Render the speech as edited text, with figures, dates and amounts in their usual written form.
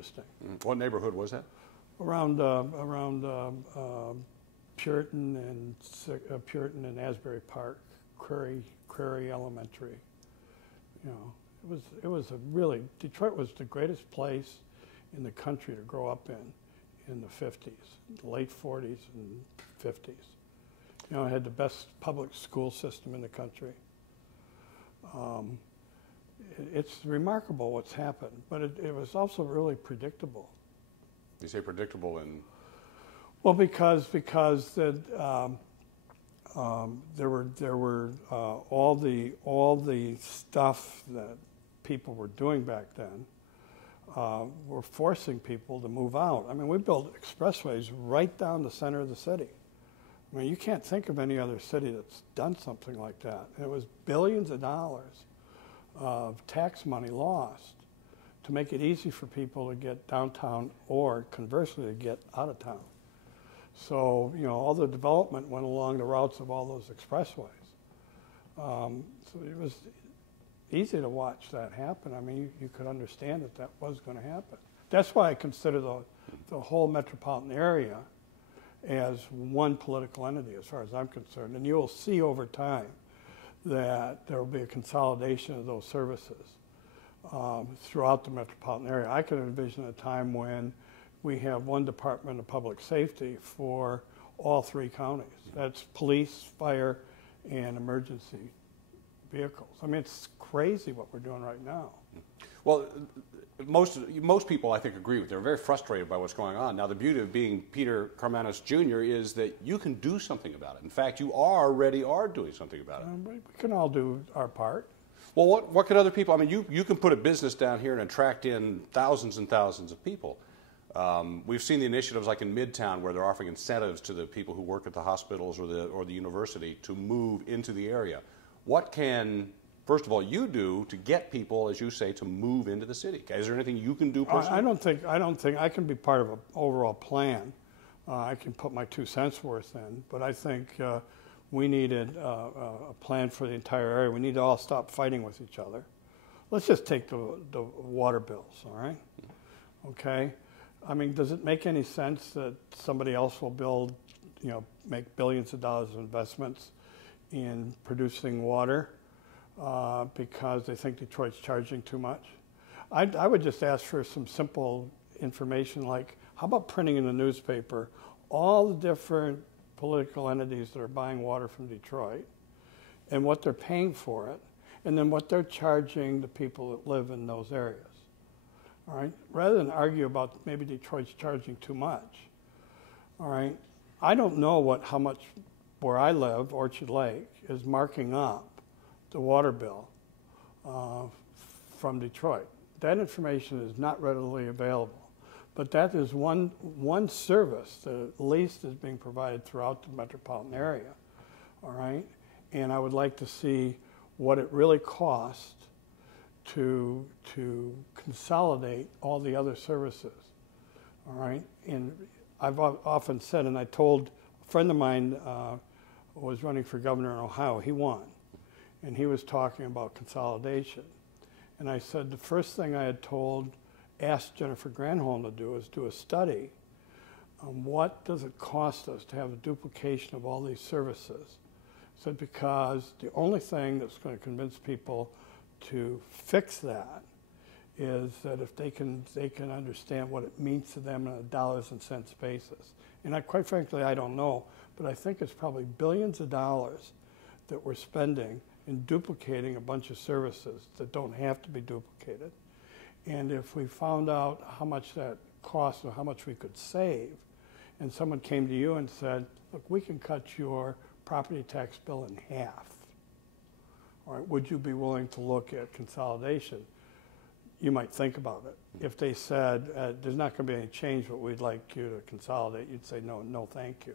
interesting. What neighborhood was that? Around Puritan and Asbury Park, Crary Elementary. You know, it was a really, Detroit was the greatest place in the country to grow up in the 50s, the late 40s and 50s. You know, it had the best public school system in the country. It's remarkable what's happened, but it was also really predictable. You say predictable in? Well, because there were all the stuff that people were doing back then were forcing people to move out. I mean, we built expressways right down the center of the city. I mean, you can't think of any other city that's done something like that. And it was billions of dollars of tax money lost to make it easy for people to get downtown or conversely to get out of town. So, you know, all the development went along the routes of all those expressways. So it was easy to watch that happen. I mean, you could understand that was going to happen. That's why I consider the whole metropolitan area as one political entity as far as I'm concerned. And you'll see over time that there will be a consolidation of those services throughout the metropolitan area. I can envision a time when we have one Department of Public Safety for all three counties. That's police, fire, and emergency vehicles. I mean, it's crazy what we're doing right now. Well, most people, I think, agree with you. They're very frustrated by what's going on. Now, the beauty of being Peter Karmanos Jr. is that you can do something about it. In fact, you already are doing something about it. We can all do our part. Well, what could other people, I mean, you can put a business down here and attract in thousands and thousands of people. We've seen the initiatives like in Midtown where they're offering incentives to the people who work at the hospitals or the university to move into the area. What can, first of all, you do to get people, as you say, to move into the city? Is there anything you can do personally? I don't think I can be part of an overall plan. I can put my 2 cents worth in, but I think we needed a plan for the entire area. We need to all stop fighting with each other. Let's just take the water bills, all right? Okay? I mean, does it make any sense that somebody else will build, you know, make billions of dollars of investments in producing water because they think Detroit's charging too much? I would just ask for some simple information like, how about printing in the newspaper all the different political entities that are buying water from Detroit and what they're paying for it, and then what they're charging the people that live in those areas. All right, rather than argue about maybe Detroit's charging too much. All right, I don't know how much where I live, Orchard Lake, is marking up the water bill from Detroit. That information is not readily available, but that is one service that at least is being provided throughout the metropolitan area. All right, and I would like to see what it really costs to consolidate all the other services, all right? And I've often said, and I told a friend of mine was running for governor in Ohio, he won, and he was talking about consolidation. And I said the first thing I had asked Jennifer Granholm to do is do a study on what does it cost us to have a duplication of all these services. I said because the only thing that's going to convince people to fix that is that if they can understand what it means to them on a dollars and cents basis. And quite frankly, I don't know, but I think it's probably billions of dollars that we're spending in duplicating a bunch of services that don't have to be duplicated. And if we found out how much that costs or how much we could save, and someone came to you and said, look, we can cut your property tax bill in half. All right, would you be willing to look at consolidation? You might think about it. If they said, there's not going to be any change, but we'd like you to consolidate, you'd say, no, thank you.